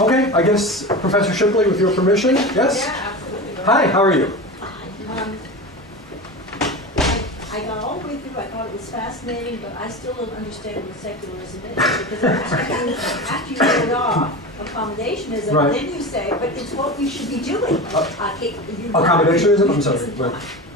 Okay, I guess Professor Shipley, with your permission, yes? Yeah, absolutely. Hi, how are you? I got all the way through. I thought it was fascinating, but I still don't understand what secularism is. Because after you wrote off accommodationism, Right. then you say, but it's what we should be doing. Accommodationism? I'm sorry. Right.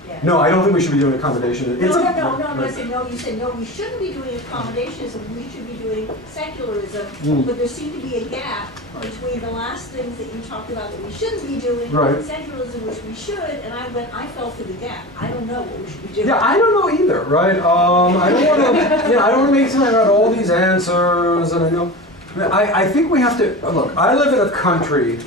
Yeah. No, I don't think we should be doing accommodation. No, I said no, you said no, we shouldn't be doing accommodationism, we should be doing secularism, but there seemed to be a gap between the last things that you talked about that we shouldn't be doing, Right. secularism, which we should, and I fell through the gap. I don't know what we should be doing. Yeah, I don't know either, right? I don't want to, I don't want to make something about all these answers, and I know, I think we have to, look, I live in a country.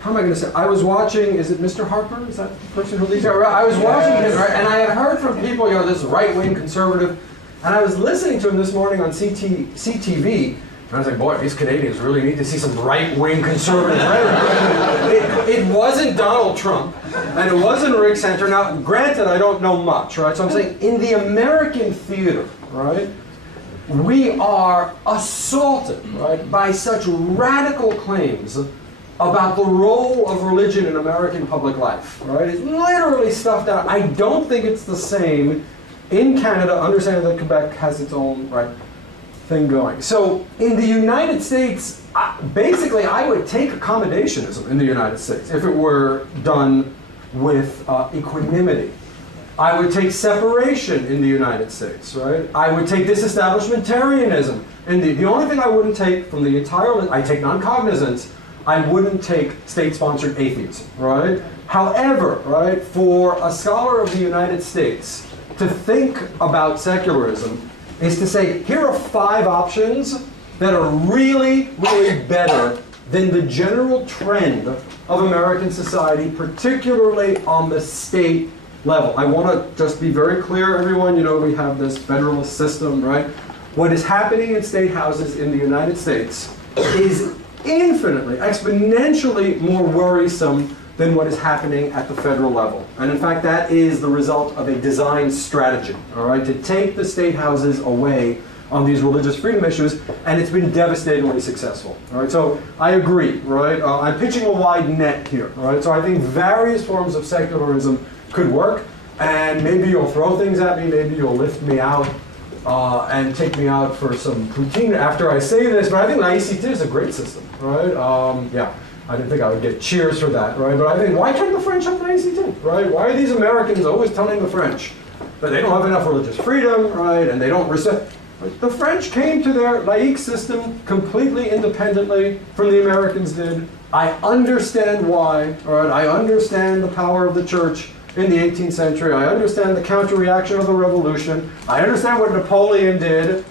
How am I going to say? I was watching, is it Mr. Harper? Is that the person who leads it? I was watching him, right? And I had heard from people, this right-wing conservative, and I was listening to him this morning on CTV, and I was like, boy, these Canadians really need to see some right-wing conservative rhetoric. It wasn't Donald Trump, and it wasn't Rick Santorum. Now, granted, I don't know much, right? So I'm saying, in the American theater, right, we are assaulted, right, by such radical claims about the role of religion in American public life, right? It's literally stuffed out. I don't think it's the same in Canada, understanding that Quebec has its own thing going. So in the United States, basically I would take accommodationism in the United States if it were done with equanimity. I would take separation in the United States, right? I would take disestablishmentarianism. The only thing I wouldn't take from the entire list, I take non-cognizance, I wouldn't take state-sponsored atheism, right? However, right, for a scholar of the United States to think about secularism is to say, here are 5 options that are really, really better than the general trend of American society, particularly on the state level. I want to just be very clear, everyone, we have this federalist system, right? What is happening in state houses in the United States is infinitely, exponentially more worrisome than what is happening at the federal level. And in fact, that is the result of a design strategy, all right, to take the state houses away on these religious freedom issues, and it's been devastatingly successful. All right, so I agree, right? I'm pitching a wide net here, all right? So I think various forms of secularism could work, and maybe you'll throw things at me, maybe you'll lift me out, and take me out for some poutine after I say this, but I think the ICT is a great system, right? Yeah, I didn't think I would get cheers for that, right? But I think, why can't the French have an ICT, right? Why are these Americans always telling the French that they don't have enough religious freedom, right? And they don't respect. The French came to their laïque system completely independently from the Americans did. I understand why, all right? I understand the power of the church in the 18th century. I understand the counter-reaction of the revolution. I understand what Napoleon did.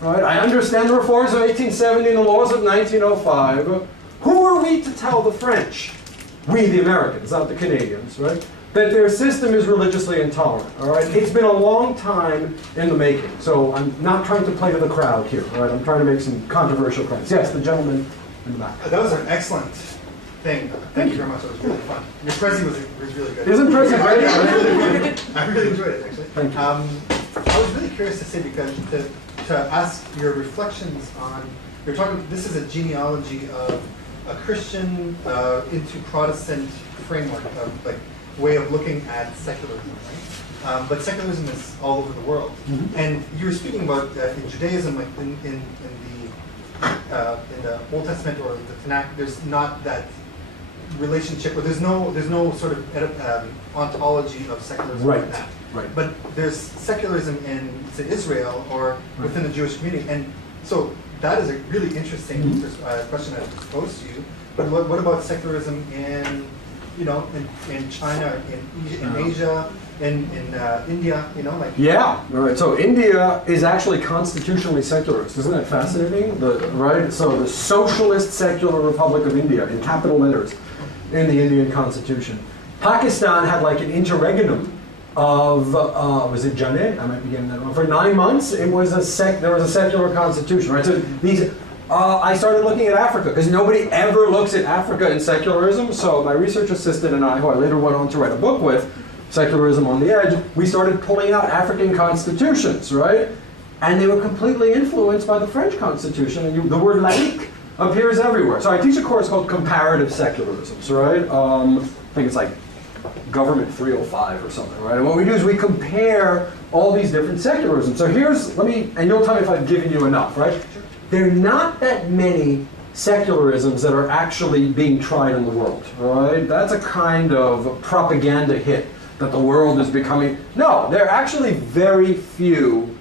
Right? I understand the reforms of 1870 and the laws of 1905. Who are we to tell the French, we the Americans, not the Canadians, right, that their system is religiously intolerant? All right? It's been a long time in the making. So I'm not trying to play to the crowd here. All right? I'm trying to make some controversial claims. Yes, the gentleman in the back. That was an excellent thing. Thank you very much. It was really fun. Your Prezi was really good. Isn't Prezi great? I really enjoyed it, actually. Thank you. I was really curious to say, because to ask your reflections on, you're talking, this is a genealogy of a Christian into Protestant framework of way of looking at secularism, right? But secularism is all over the world. Mm-hmm. And you were speaking about in Judaism, in the Old Testament or the Tanakh, there's not that relationship, or there's no sort of ontology of secularism like that. Right. But there's secularism in, say, Israel or within the Jewish community, and so that is a really interesting question I've posed to you. But what about secularism in, in China, in Asia, in India, Yeah, right. So India is actually constitutionally secularist. Isn't that fascinating? Right. So the Socialist Secular Republic of India in capital letters in the Indian Constitution. Pakistan had an interregnum of was it Janet? I might be getting that wrong. For 9 months, it was there was a secular constitution, right? So these. I started looking at Africa because nobody ever looks at Africa in secularism. So my research assistant and I, who I later went on to write a book with, secularism on the edge, we started pulling out African constitutions, right? And they were completely influenced by the French Constitution, and the word laïque appears everywhere. So I teach a course called Comparative Secularisms, right? I think it's like Government 305 or something, right? And what we do is we compare all these different secularisms. So here's, and you'll tell me if I've given you enough, right? There are not that many secularisms that are actually being tried in the world, right? That's a kind of propaganda hit that the world is becoming. No, there are actually very few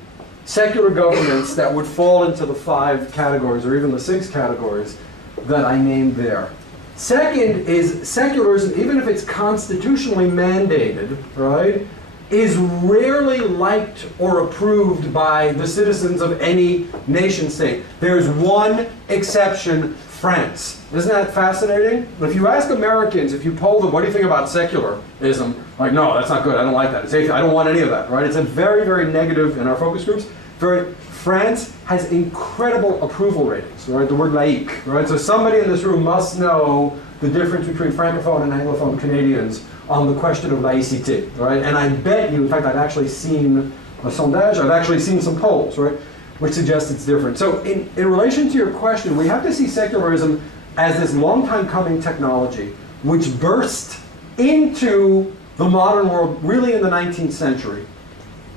secular governments that would fall into the 5 categories or even the 6 categories that I named there. Second is secularism, even if it's constitutionally mandated, right, is rarely liked or approved by the citizens of any nation state. There's one exception, France. Isn't that fascinating? If you ask Americans, if you poll them, what do you think about secularism? Like, no, that's not good. I don't like that. It's atheist. I don't want any of that, right? It's a very, very negative in our focus groups. France has incredible approval ratings, right? The word laïque, right? So somebody in this room must know the difference between Francophone and Anglophone Canadians on the question of laïcité, right? And I bet you, in fact, I've actually seen a sondage, I've actually seen some polls, right, which suggest it's different. So in relation to your question, we have to see secularism as this long time coming technology which burst into the modern world really in the 19th century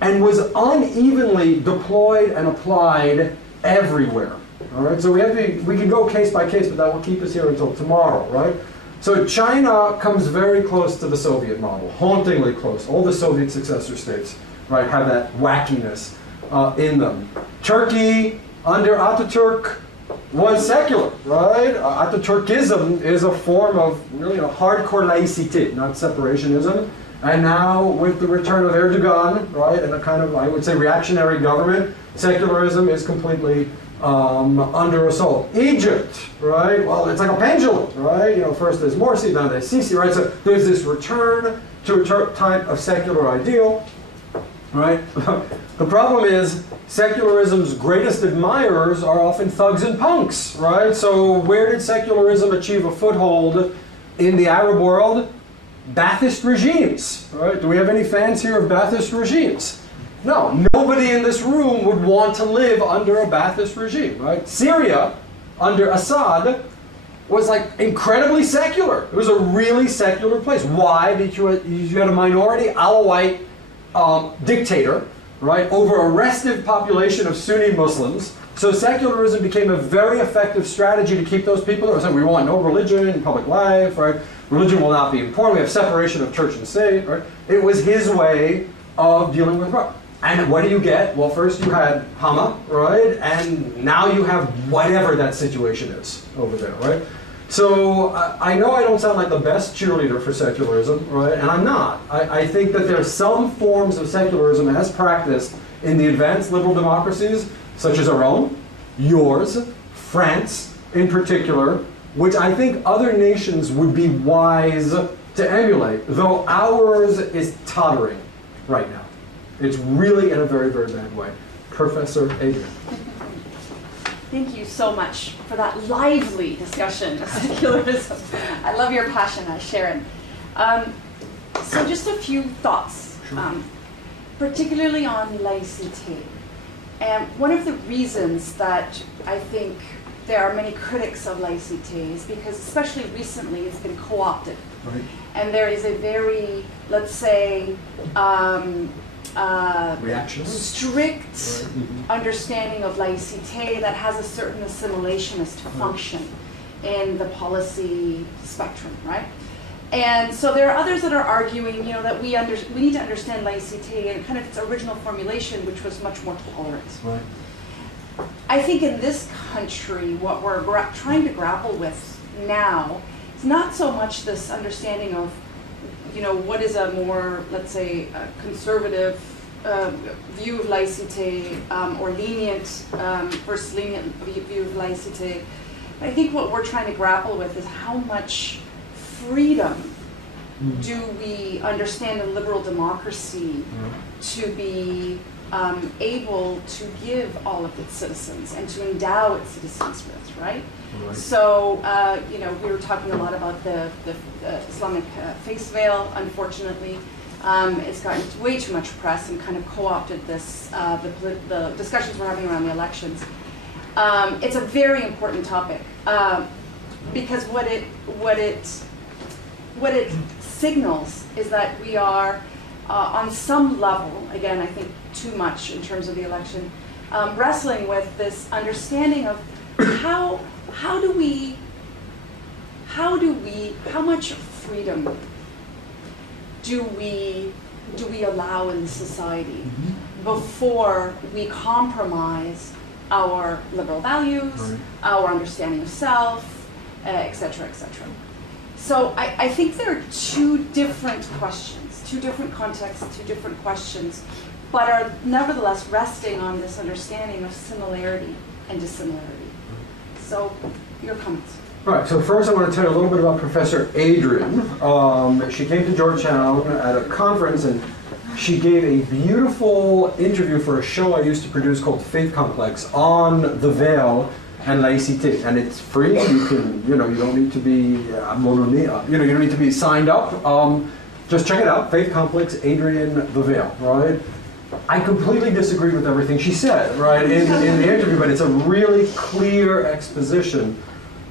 and was unevenly deployed and applied everywhere. All right, so we can go case by case, but that will keep us here until tomorrow, right? So China comes very close to the Soviet model, hauntingly close. All the Soviet successor states, right, have that wackiness in them. Turkey, under Ataturk, was secular, right? Ataturkism is a form of really hardcore laïcité, not separationism. And now, with the return of Erdogan, right, and a kind of, I would say, reactionary government, secularism is completely under assault. Egypt, right? Well, it's like a pendulum, right? First there's Morsi, then there's Sisi, right? So there's this return to a type of secular ideal, right? The problem is secularism's greatest admirers are often thugs and punks, right? So where did secularism achieve a foothold in the Arab world? Ba'athist regimes, right? Do we have any fans here of Ba'athist regimes? No, nobody in this room would want to live under a Ba'athist regime, right? Syria, under Assad, was like incredibly secular. It was a really secular place. Why? Because you had a minority Alawite dictator, right, over a restive population of Sunni Muslims. So secularism became a very effective strategy to keep those people there. So we want no religion in public life, right? Religion will not be important. We have separation of church and state, right? It was his way of dealing with problems. And what do you get? Well, first you had Hama, right? And now you have whatever that situation is over there, right? So I know I don't sound like the best cheerleader for secularism, right? And I'm not. I think that there are some forms of secularism as practiced in the advanced liberal democracies, such as our own, yours, France in particular, which I think other nations would be wise to emulate, though ours is tottering right now. It's really in a very, very bad way. Professor Adrian. Thank you so much for that lively discussion of secularism. I love your passion, Sharon. So just a few thoughts, particularly on laïcité. And one of the reasons that I think there are many critics of laïcité is because, especially recently, it's been co-opted. Right. And there is a very, let's say, strict understanding of laïcité that has a certain assimilationist function in the policy spectrum, right? And so there are others that are arguing, that we need to understand laïcité in kind of its original formulation, which was much more tolerant. Right. I think in this country, what we're trying to grapple with now is not so much this understanding of, what is a more, let's say, conservative view of laïcité or lenient versus lenient view of laïcité. I think what we're trying to grapple with is how much freedom do we understand in liberal democracy to be able to give all of its citizens and to endow its citizens with, right? So, we were talking a lot about the Islamic face veil, unfortunately. It's gotten way too much press and kind of co-opted this, the discussions we're having around the elections. It's a very important topic because what it signals is that we are, on some level, again, I think too much in terms of the election, wrestling with this understanding of how much freedom do we allow in society before we compromise our liberal values, our understanding of self, et cetera, et cetera. So I think there are two different questions, two different contexts, two different questions, but are nevertheless resting on this understanding of similarity and dissimilarity. So, your comments. Right, so first I want to tell you a little bit about Professor Adrian. She came to Georgetown at a conference and she gave a beautiful interview for a show I used to produce called Faith Complex on the veil and laïcité. And it's free, you can, you don't need to be you don't need to be signed up. Just check it out, Faith Complex, Adrian the Veil, right? I completely disagree with everything she said, right, in the interview, but it's a really clear exposition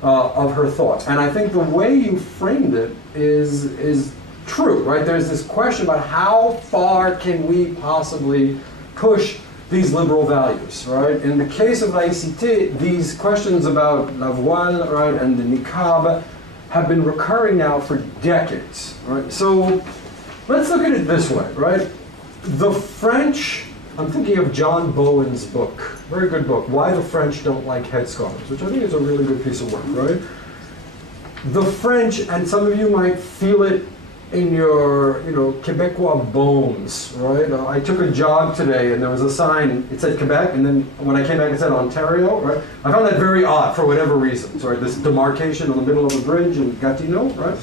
of her thoughts. And I think the way you framed it is true, right? There's this question about how far can we possibly push these liberal values, right? In the case of laïcité, these questions about la voile, right, and the niqab have been recurring now for decades, right? So let's look at it this way, right? The French, I'm thinking of John Bowen's book, very good book, Why the French Don't Like Headscarves, which I think is a really good piece of work, right? The French, and some of you might feel it in your, Quebecois bones, right? I took a jog today and there was a sign, it said Quebec, and then when I came back it said Ontario, right? I found that very odd for whatever reasons, right? This demarcation in the middle of a bridge in Gatineau, right?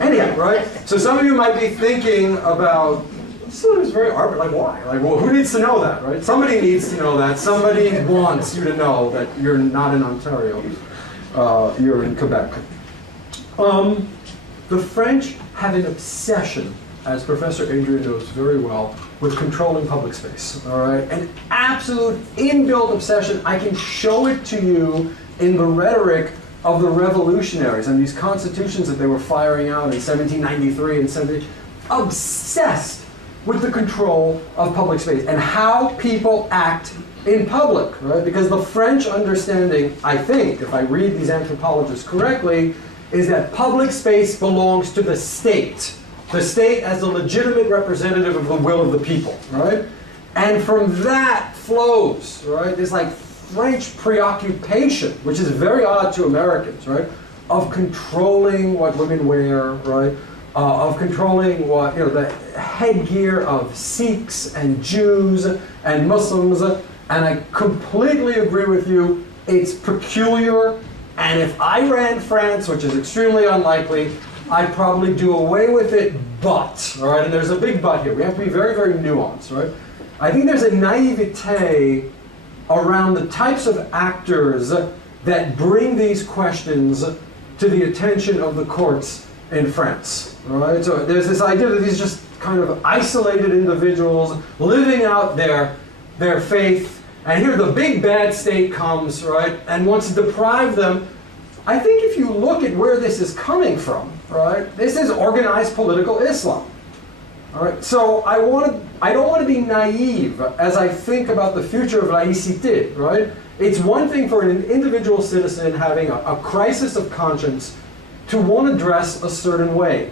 Anyhow, right? So some of you might be thinking about, so it's very arbitrary, like why? Like, well, who needs to know that, right? Somebody needs to know that. Somebody wants you to know that you're not in Ontario, you're in Quebec. The French have an obsession, as Professor Adrian knows very well, with controlling public space, all right? An absolute inbuilt obsession. I can show it to you in the rhetoric of the revolutionaries and these constitutions that they were firing out in 1793 and 17... Obsessed with the control of public space and how people act in public, right? Because the French understanding, I think, if I read these anthropologists correctly, is that public space belongs to the state as the legitimate representative of the will of the people, right? And from that flows, right, this like French preoccupation, which is very odd to Americans, right, of controlling what women wear, right? Of controlling what, the headgear of Sikhs and Jews and Muslims, and I completely agree with you, it's peculiar, and if I ran France, which is extremely unlikely, I'd probably do away with it, but, all right, and there's a big but here, we have to be very, very nuanced, right? I think there's a naivete around the types of actors that bring these questions to the attention of the courts in France. All right, so there's this idea that these just kind of isolated individuals living out their faith, and here the big bad state comes, right, and wants to deprive them. I think if you look at where this is coming from, right, this is organized political Islam. All right, so I don't want to be naive as I think about the future of laïcité, right? It's one thing for an individual citizen having a crisis of conscience to want to dress a certain way.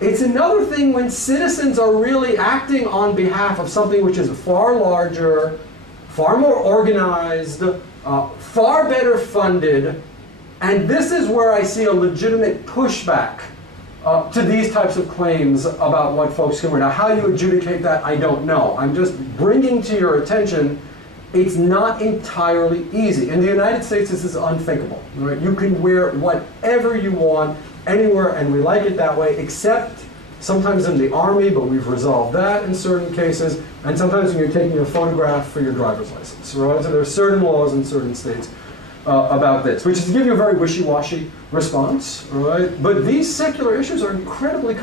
It's another thing when citizens are really acting on behalf of something which is far larger, far more organized, far better funded, and this is where I see a legitimate pushback to these types of claims about what folks can wear. Now, how you adjudicate that, I don't know. I'm just bringing to your attention, it's not entirely easy. In the United States, this is unthinkable. Right? You can wear whatever you want, anywhere, and we like it that way, except sometimes in the Army, but we've resolved that in certain cases, and sometimes when you're taking a photograph for your driver's license. Right? So there are certain laws in certain states about this, which is to give you a very wishy-washy response. Right? But these secular issues are incredibly